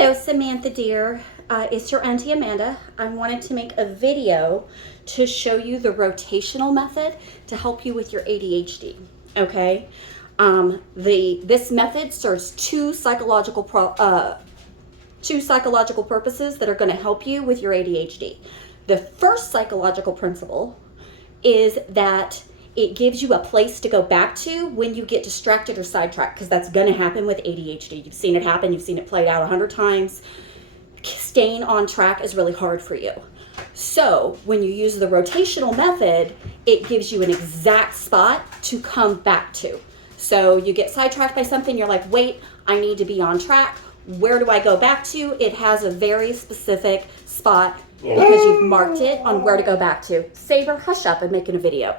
Hello, Samantha dear. It's your Auntie Amanda. I wanted to make a video to show you the rotational method to help you with your ADHD. Okay, this method serves two psychological purposes that are going to help you with your ADHD. The first psychological principle is that it gives you a place to go back to when you get distracted or sidetracked, because that's going to happen with ADHD. You've seen it happen. You've seen it played out 100 times. Staying on track is really hard for you. So when you use the rotational method, it gives you an exact spot to come back to. So you get sidetracked by something, you're like, wait, I need to be on track. Where do I go back to? It has a very specific spot because you've marked it on where to go back to. Saber, hush up, I'm making a video.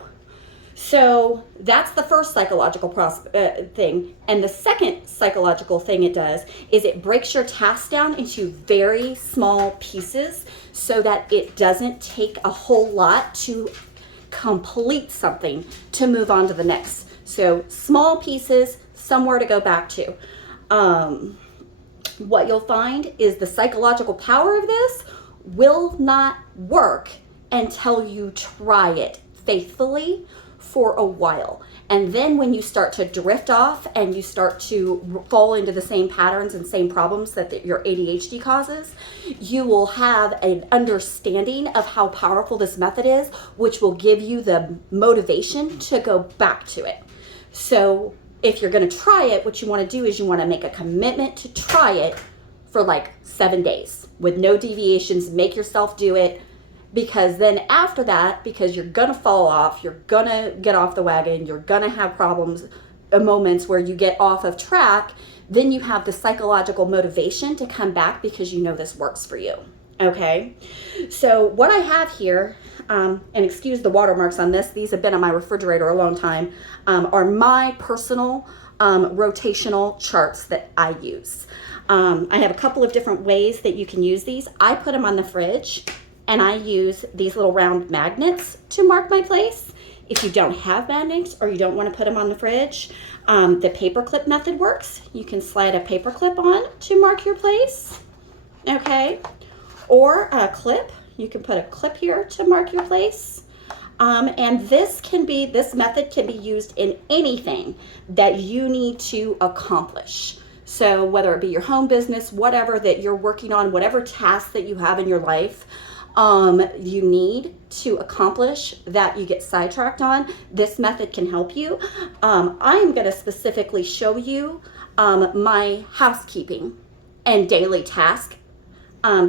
So that's the first psychological thing. And the second psychological thing it does is it breaks your task down into very small pieces so that it doesn't take a whole lot to complete something to move on to the next. So small pieces, somewhere to go back to. What you'll find is the psychological power of this will not work until you try it faithfully for a while. And then when you start to drift off and you start to fall into the same patterns and same problems that your ADHD causes, you will have an understanding of how powerful this method is, which will give you the motivation to go back to it. So if you're going to try it, what you want to do is you want to make a commitment to try it for like 7 days with no deviations. Make yourself do it. Because then after that, because you're going to fall off, you're going to get off the wagon, you're going to have problems, moments where you get off of track, then you have the psychological motivation to come back because you know this works for you. Okay? So what I have here, and excuse the watermarks on this, these have been on my refrigerator a long time, are my personal rotational charts that I use. I have a couple of different ways that you can use these. I put them on the fridge. And I use these little round magnets to mark my place. If you don't have magnets or you don't want to put them on the fridge, the paperclip method works. You can slide a paperclip on to mark your place, okay? Or a clip. You can put a clip here to mark your place. And this method can be used in anything that you need to accomplish. So whether it be your home business, whatever that you're working on, whatever task that you have in your life, you need to accomplish that you get sidetracked on, this method can help you. I'm going to specifically show you my housekeeping and daily task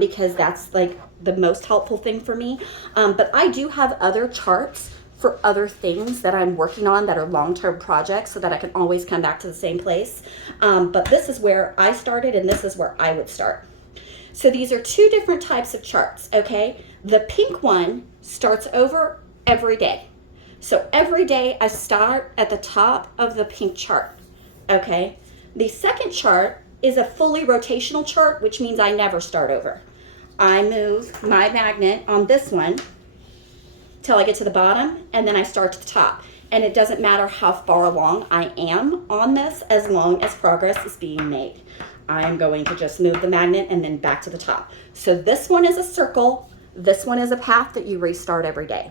because that's like the most helpful thing for me. But I do have other charts for other things that I'm working on that are long-term projects so that I can always come back to the same place. But this is where I started and this is where I would start. So these are two different types of charts, okay? The pink one starts over every day. So every day I start at the top of the pink chart, okay? The second chart is a fully rotational chart, which means I never start over. I move my magnet on this one till I get to the bottom, and then I start to the top. And it doesn't matter how far along I am on this as long as progress is being made. I am going to just move the magnet and then back to the top. So this one is a circle. This one is a path that you restart every day.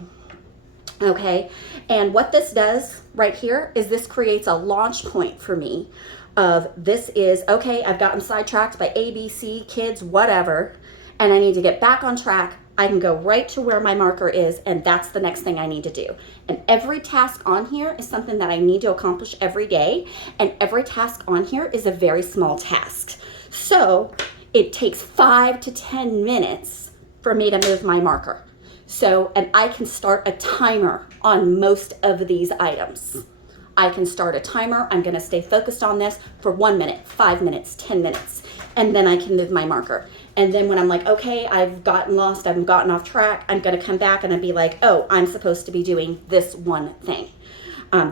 Okay, and what this does right here is this creates a launch point for me of this is, okay, I've gotten sidetracked by A, B, C, kids, whatever, and I need to get back on track. I can go right to where my marker is, and that's the next thing I need to do. And every task on here is something that I need to accomplish every day, and every task on here is a very small task. So it takes 5 to 10 minutes for me to move my marker. So, and I can start a timer on most of these items. I can start a timer. I'm going to stay focused on this for 1 minute, 5 minutes, 10 minutes, and then I can move my marker. And then when I'm like, okay, I've gotten lost, I've gotten off track, I'm going to come back and I'll be like, oh, I'm supposed to be doing this one thing.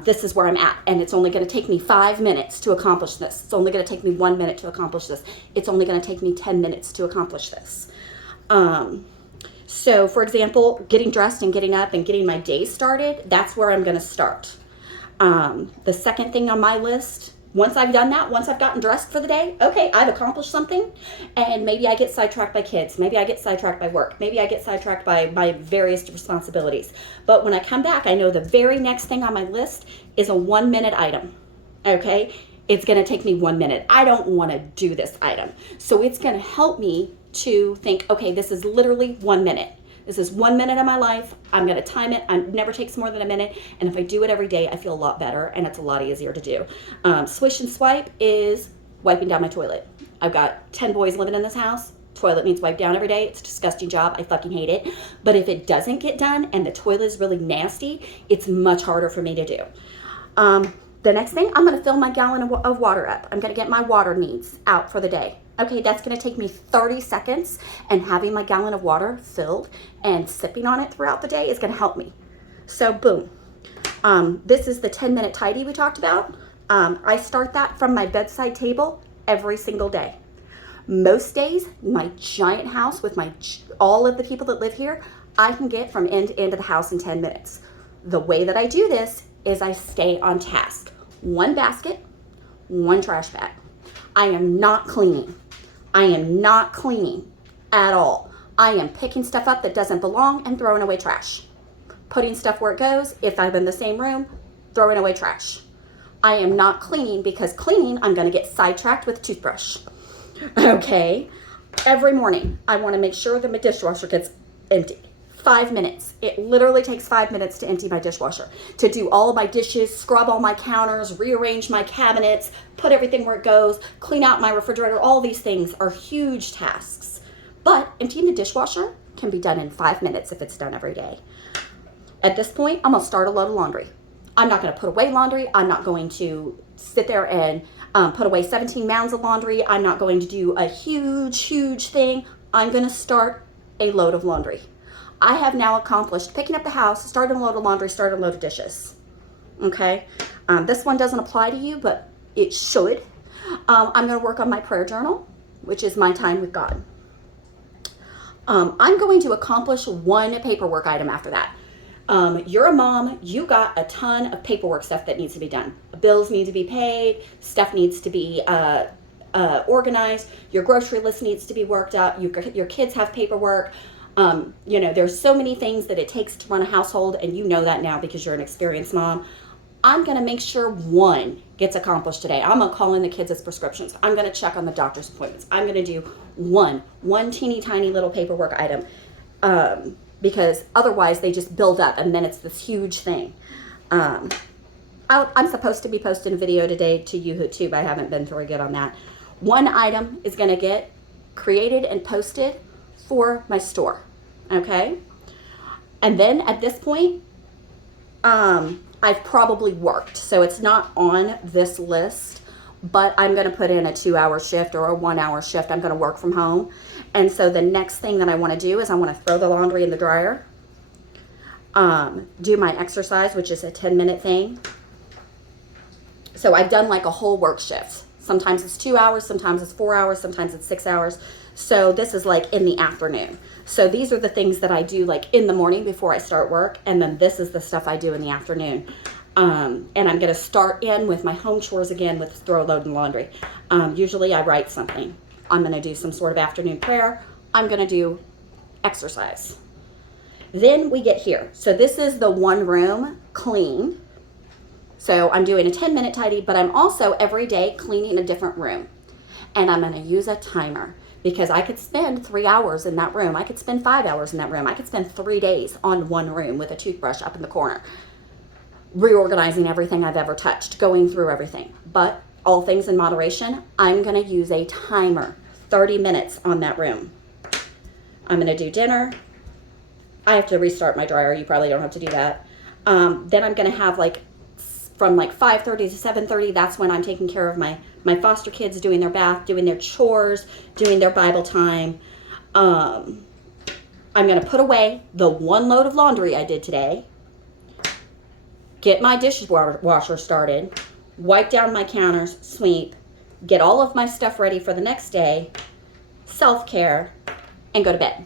This is where I'm at, and it's only going to take me 5 minutes to accomplish this. It's only going to take me 1 minute to accomplish this. It's only going to take me 10 minutes to accomplish this. So, for example, getting dressed and getting up and getting my day started, that's where I'm going to start. The second thing on my list Once I've done that, once I've gotten dressed for the day, okay, I've accomplished something, and maybe I get sidetracked by kids. Maybe I get sidetracked by work. Maybe I get sidetracked by my various responsibilities. But when I come back, I know the very next thing on my list is a 1-minute item, okay? It's gonna take me 1 minute. I don't wanna do this item. So it's gonna help me to think, okay, this is literally 1 minute. This is 1 minute of my life. I'm gonna time it. It never takes more than a minute. And if I do it every day, I feel a lot better and it's a lot easier to do. Swish and swipe is wiping down my toilet. I've got 10 boys living in this house. Toilet needs wiped down every day. It's a disgusting job. I fucking hate it. But if it doesn't get done and the toilet is really nasty, it's much harder for me to do. The next thing, I'm gonna fill my gallon of water up. I'm gonna get my water needs out for the day. Okay, that's gonna take me 30 seconds, and having my gallon of water filled and sipping on it throughout the day is gonna help me. So boom. This is the 10-minute tidy we talked about. I start that from my bedside table every single day. Most days, my giant house with all of the people that live here, I can get from end to end of the house in 10 minutes. The way that I do this is I stay on task. 1 basket, 1 trash bag. I am not cleaning. I am not cleaning at all. I am picking stuff up that doesn't belong and throwing away trash. Putting stuff where it goes. If I'm in the same room, throwing away trash. I am not cleaning because cleaning, I'm gonna get sidetracked with a toothbrush. Okay, every morning I wanna make sure that my dishwasher gets empty. 5 minutes. It literally takes 5 minutes to empty my dishwasher, to do all of my dishes, scrub all my counters, rearrange my cabinets, put everything where it goes, clean out my refrigerator. All these things are huge tasks. But emptying the dishwasher can be done in 5 minutes if it's done every day. At this point, I'm gonna start a load of laundry. I'm not gonna put away laundry. I'm not going to sit there and put away 17 mounds of laundry. I'm not going to do a huge thing. I'm gonna start a load of laundry. I have now accomplished picking up the house, starting a load of laundry, starting a load of dishes. Okay? This one doesn't apply to you, but it should. I'm going to work on my prayer journal, which is my time with God. I'm going to accomplish 1 paperwork item after that. You're a mom, you got a ton of paperwork stuff that needs to be done. Bills need to be paid, stuff needs to be organized, your grocery list needs to be worked out, your kids have paperwork. There's so many things that it takes to run a household, and you know that now because you're an experienced mom. I'm going to make sure 1 gets accomplished today. I'm going to call in the kids as prescriptions. I'm going to check on the doctor's appointments. I'm going to do one teeny tiny little paperwork item, because otherwise they just build up and then it's this huge thing. I'm supposed to be posting a video today to YouTube. I haven't been very good on that. 1 item is going to get created and posted for my store. Okay, and then at this point, I've probably worked, so it's not on this list, but I'm going to put in a 2-hour shift or a 1-hour shift. I'm going to work from home, and so the next thing that I want to do is I want to throw the laundry in the dryer, do my exercise, which is a 10-minute thing. So I've done like a whole work shift. Sometimes it's 2 hours, sometimes it's 4 hours, sometimes it's 6 hours. So this is like in the afternoon. So these are the things that I do like in the morning before I start work. And then this is the stuff I do in the afternoon. And I'm going to start in with my home chores again with throw, load, and laundry. Usually I write something. I'm going to do some sort of afternoon prayer. I'm going to do exercise. Then we get here. So this is the 1 room clean. So I'm doing a 10-minute tidy, but I'm also every day cleaning a different room. And I'm going to use a timer. Because I could spend 3 hours in that room. I could spend 5 hours in that room. I could spend 3 days on 1 room with a toothbrush up in the corner, reorganizing everything I've ever touched, going through everything. But all things in moderation, I'm going to use a timer, 30 minutes on that room. I'm going to do dinner. I have to restart my dryer. You probably don't have to do that. Then I'm going to have from 5:30 to 7:30, that's when I'm taking care of my foster kids, doing their bath, doing their chores, doing their Bible time. I'm going to put away the 1 load of laundry I did today, get my dishwasher started, wipe down my counters, sweep, get all of my stuff ready for the next day, self-care, and go to bed.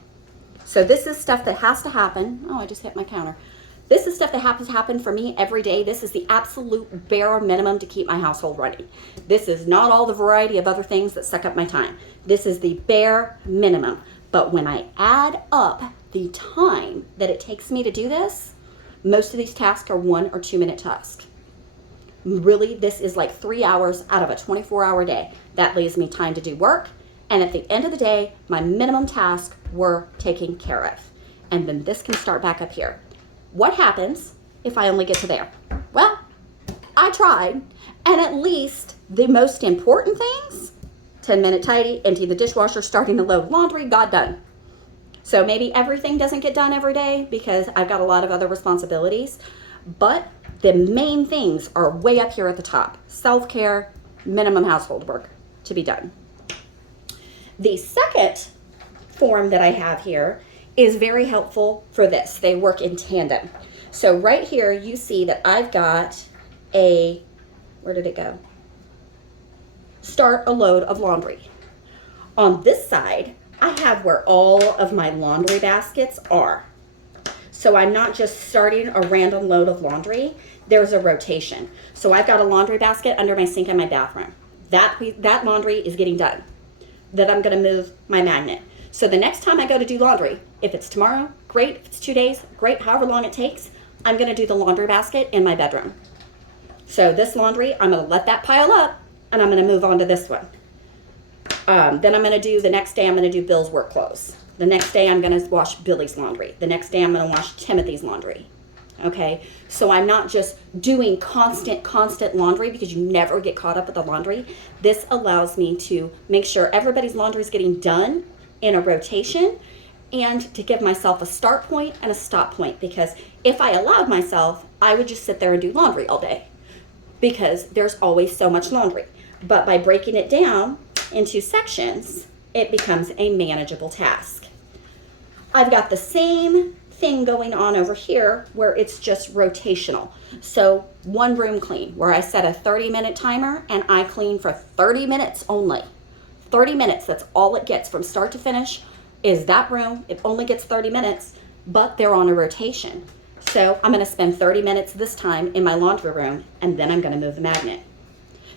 So this is stuff that has to happen. Oh, I just hit my counter. This is stuff that happens to happen for me every day. This is the absolute bare minimum to keep my household running. This is not all the variety of other things that suck up my time. This is the bare minimum. But when I add up the time that it takes me to do this, most of these tasks are 1 or 2 minute tasks. Really, this is like 3 hours out of a 24-hour day. That leaves me time to do work. And at the end of the day, my minimum tasks were taken care of. And then this can start back up here. What happens if I only get to there? Well, I tried, and at least the most important things, 10-minute tidy, empty the dishwasher, starting to load laundry, got done. So maybe everything doesn't get done every day because I've got a lot of other responsibilities, but the main things are way up here at the top. Self-care, minimum household work to be done. The second form that I have here is very helpful for this. They work in tandem. So right here, you see that I've got where did it go? Start a load of laundry. On this side, I have where all of my laundry baskets are. So I'm not just starting a random load of laundry, there's a rotation. So I've got a laundry basket under my sink in my bathroom. That laundry is getting done. Then I'm gonna move my magnet. So the next time I go to do laundry, if it's tomorrow, great. If it's 2 days, great. However long it takes, I'm gonna do the laundry basket in my bedroom. So this laundry, I'm gonna let that pile up and I'm gonna move on to this one. Then I'm gonna do, the next day I'm gonna do Bill's work clothes. The next day I'm gonna wash Billy's laundry. The next day I'm gonna wash Timothy's laundry. Okay, so I'm not just doing constant laundry because you never get caught up with the laundry. This allows me to make sure everybody's laundry is getting done in a rotation and to give myself a start point and a stop point, because if I allowed myself, I would just sit there and do laundry all day because there's always so much laundry. But by breaking it down into sections, it becomes a manageable task. I've got the same thing going on over here where it's just rotational. So one room clean where I set a 30-minute timer and I clean for 30 minutes only. 30 minutes, that's all it gets from start to finish is that room. It only gets 30 minutes, but they're on a rotation. So I'm gonna spend 30 minutes this time in my laundry room and then I'm gonna move the magnet.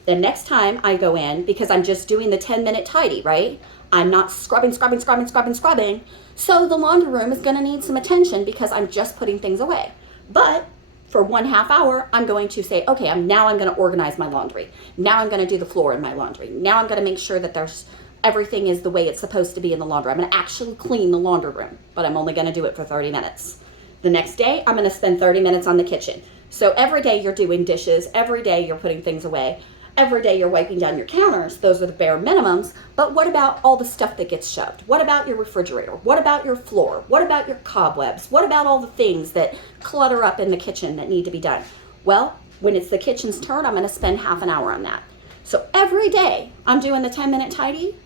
The next time I go in, because I'm just doing the 10-minute tidy, right? I'm not scrubbing. So the laundry room is gonna need some attention because I'm just putting things away. But for 1/2 hour, I'm going to say, okay, now I'm gonna organize my laundry. Now I'm gonna do the floor in my laundry. Now I'm gonna make sure that everything is the way it's supposed to be in the laundry. I'm gonna actually clean the laundry room, but I'm only gonna do it for 30 minutes. The next day, I'm gonna spend 30 minutes on the kitchen. So every day you're doing dishes, every day you're putting things away. Every day you're wiping down your counters. Those are the bare minimums. But what about all the stuff that gets shoved? What about your refrigerator? What about your floor? What about your cobwebs? What about all the things that clutter up in the kitchen that need to be done? Well, when it's the kitchen's turn, I'm going to spend half an hour on that. So every day I'm doing the 10-minute tidy,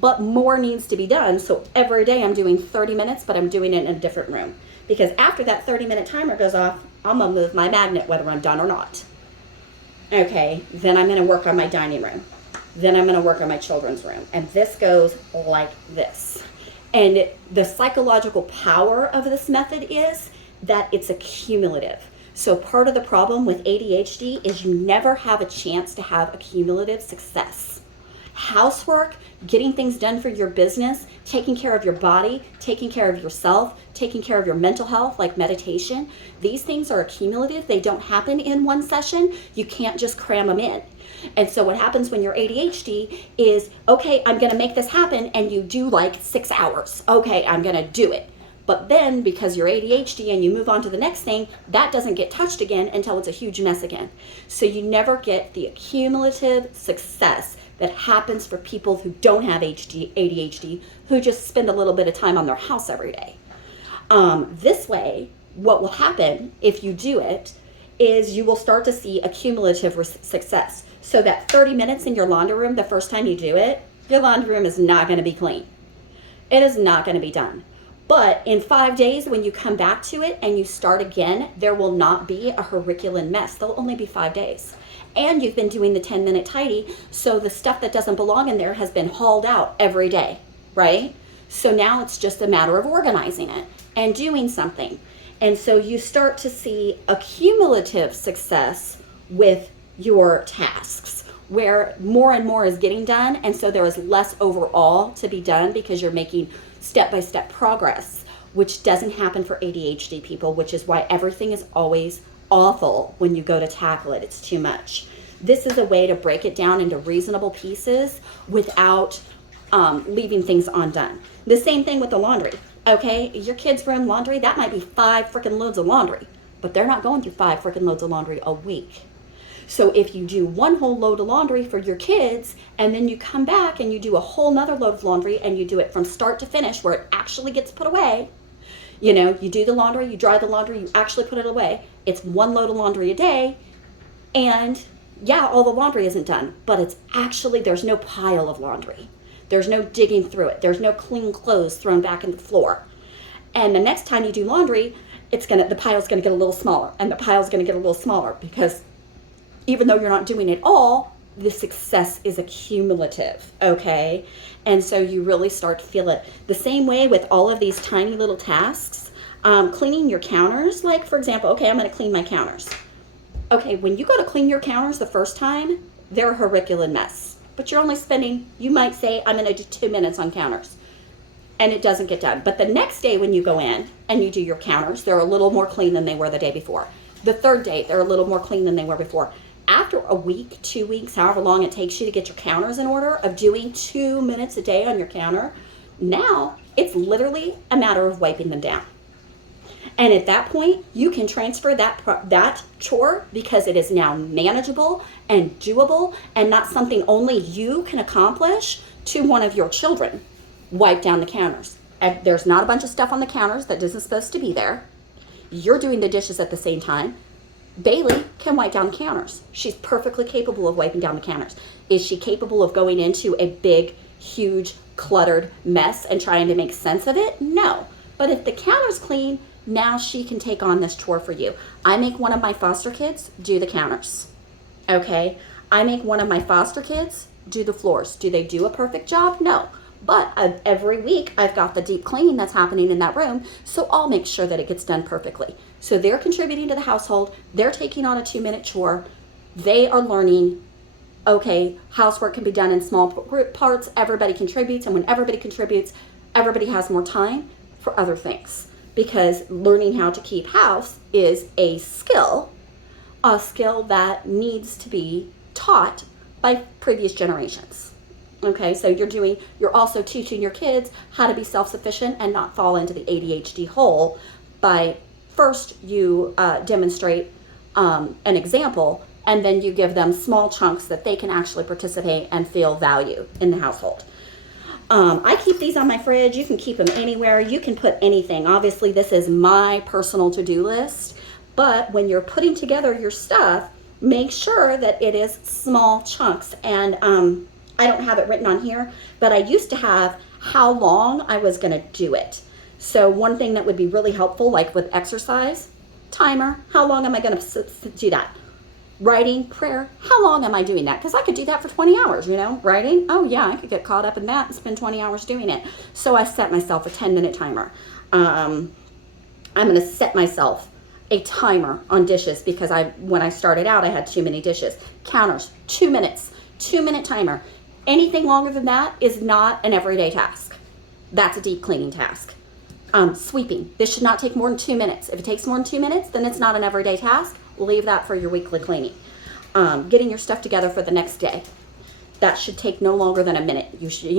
but more needs to be done. So every day I'm doing 30 minutes, but I'm doing it in a different room. Because after that 30-minute timer goes off, I'm going to move my magnet whether I'm done or not. Okay, then I'm going to work on my dining room. Then I'm going to work on my children's room. And this goes like this. And the psychological power of this method is that it's accumulative. So part of the problem with ADHD is you never have a chance to have a cumulative success. Housework, getting things done for your business, taking care of your body, taking care of yourself, taking care of your mental health, like meditation. These things are accumulative. They don't happen in one session. You can't just cram them in. And so what happens when you're ADHD is, okay, I'm going to make this happen, and you do like 6 hours. Okay, I'm going to do it. But then because you're ADHD and you move on to the next thing, that doesn't get touched again until it's a huge mess again. So you never get the accumulative success that happens for people who don't have ADHD, who just spend a little bit of time on their house every day. This way, what will happen if you do it is you will start to see a cumulative success. So that 30 minutes in your laundry room, the first time you do it, your laundry room is not going to be clean. It is not going to be done. But in 5 days, when you come back to it and you start again, there will not be a Herculean mess. There'll only be 5 days. And you've been doing the 10-minute tidy, so the stuff that doesn't belong in there has been hauled out every day, right? So now it's just a matter of organizing it and doing something. And so you start to see a cumulative success with your tasks where more and more is getting done. And so there is less overall to be done because you're making step-by-step progress, which doesn't happen for ADHD people, which is why everything is always awful when you go to tackle it. It's too much. This is a way to break it down into reasonable pieces without leaving things undone. The same thing with the laundry. Okay, your kids' room laundry, that might be 5 freaking loads of laundry, but they're not going through 5 freaking loads of laundry a week. So if you do one whole load of laundry for your kids, and then you come back and you do a whole nother load of laundry, and you do it from start to finish where it actually gets put away, you know, you do the laundry, you dry the laundry, you actually put it away. It's 1 load of laundry a day, and yeah, all the laundry isn't done, but it's actually, there's no pile of laundry. There's no digging through it. There's no clean clothes thrown back in the floor. And the next time you do laundry, the pile's gonna get a little smaller, and the pile's gonna get a little smaller, because even though you're not doing it all, the success is accumulative, okay? And so you really start to feel it. The same way with all of these tiny little tasks, cleaning your counters, like for example, okay, I'm gonna clean my counters. Okay, when you go to clean your counters the first time, they're a Herculean mess. But you're only spending, you might say, I'm going to do 2 minutes on counters. And it doesn't get done. But the next day when you go in and you do your counters, they're a little more clean than they were the day before. The third day, they're a little more clean than they were before. After a week, 2 weeks, however long it takes you to get your counters in order, of doing 2 minutes a day on your counter, now it's literally a matter of wiping them down. And at that point, you can transfer that chore because it is now manageable and doable and not something only you can accomplish to one of your children. Wipe down the counters. And there's not a bunch of stuff on the counters that isn't supposed to be there. You're doing the dishes at the same time. Bailey can wipe down the counters. She's perfectly capable of wiping down the counters. Is she capable of going into a big, huge, cluttered mess and trying to make sense of it? No. But if the counter's clean, now she can take on this chore for you. I make one of my foster kids do the counters. Okay? I make one of my foster kids do the floors. Do they do a perfect job? No. But every week I've got the deep cleaning that's happening in that room, so I'll make sure that it gets done perfectly. So they're contributing to the household. They're taking on a 2-minute chore. They are learning, okay, housework can be done in small group parts. Everybody contributes, and when everybody contributes, everybody has more time for other things. Because learning how to keep house is a skill that needs to be taught by previous generations. Okay, so you're also teaching your kids how to be self-sufficient and not fall into the ADHD hole by first you demonstrate an example, and then you give them small chunks that they can actually participate and feel value in the household. I keep these on my fridge. You can keep them anywhere. You can put anything. Obviously, this is my personal to-do list, but when you're putting together your stuff, make sure that it is small chunks. And I don't have it written on here, but I used to have how long I was going to do it. So one thing that would be really helpful, like with exercise, timer, how long am I going to do that? Writing, prayer, how long am I doing that? Because I could do that for 20 hours, you know. Writing, oh yeah, I could get caught up in that and spend 20 hours doing it. So I set myself a 10-minute timer. I'm going to set myself a timer on dishes because when I started out, I had too many dishes. Counters, 2 minutes, 2-minute timer. Anything longer than that is not an everyday task. That's a deep cleaning task. Sweeping, this should not take more than 2 minutes. If it takes more than 2 minutes, then it's not an everyday task. Leave that for your weekly cleaning. Getting your stuff together for the next day. That should take no longer than a minute. You should,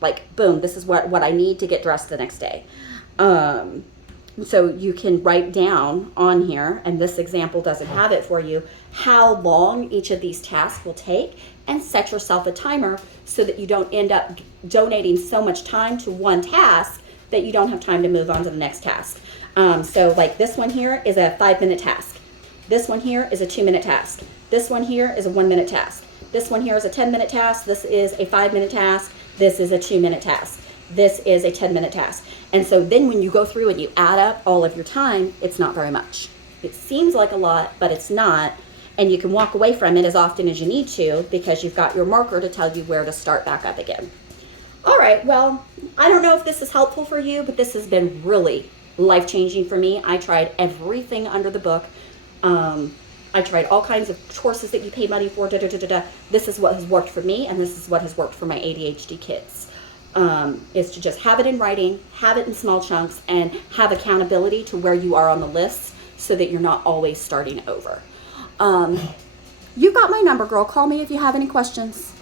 like, boom, this is what I need to get dressed the next day. So you can write down on here, and this example doesn't have it for you, how long each of these tasks will take, and set yourself a timer so that you don't end up donating so much time to one task that you don't have time to move on to the next task. So like this one here is a 5-minute task. This one here is a 2-minute task. This one here is a 1-minute task. This one here is a 10-minute task. This is a 5-minute task. This is a 2-minute task. This is a 10-minute task. And so then when you go through and you add up all of your time, it's not very much. It seems like a lot, but it's not. And you can walk away from it as often as you need to because you've got your marker to tell you where to start back up again. All right, well, I don't know if this is helpful for you, but this has been really, life-changing for me. I tried everything under the book. I tried all kinds of courses that you pay money for. This is what has worked for me, and this is what has worked for my ADHD kids. Is to just have it in writing, have it in small chunks, and have accountability to where you are on the list so that you're not always starting over. You've got my number, girl. Call me if you have any questions.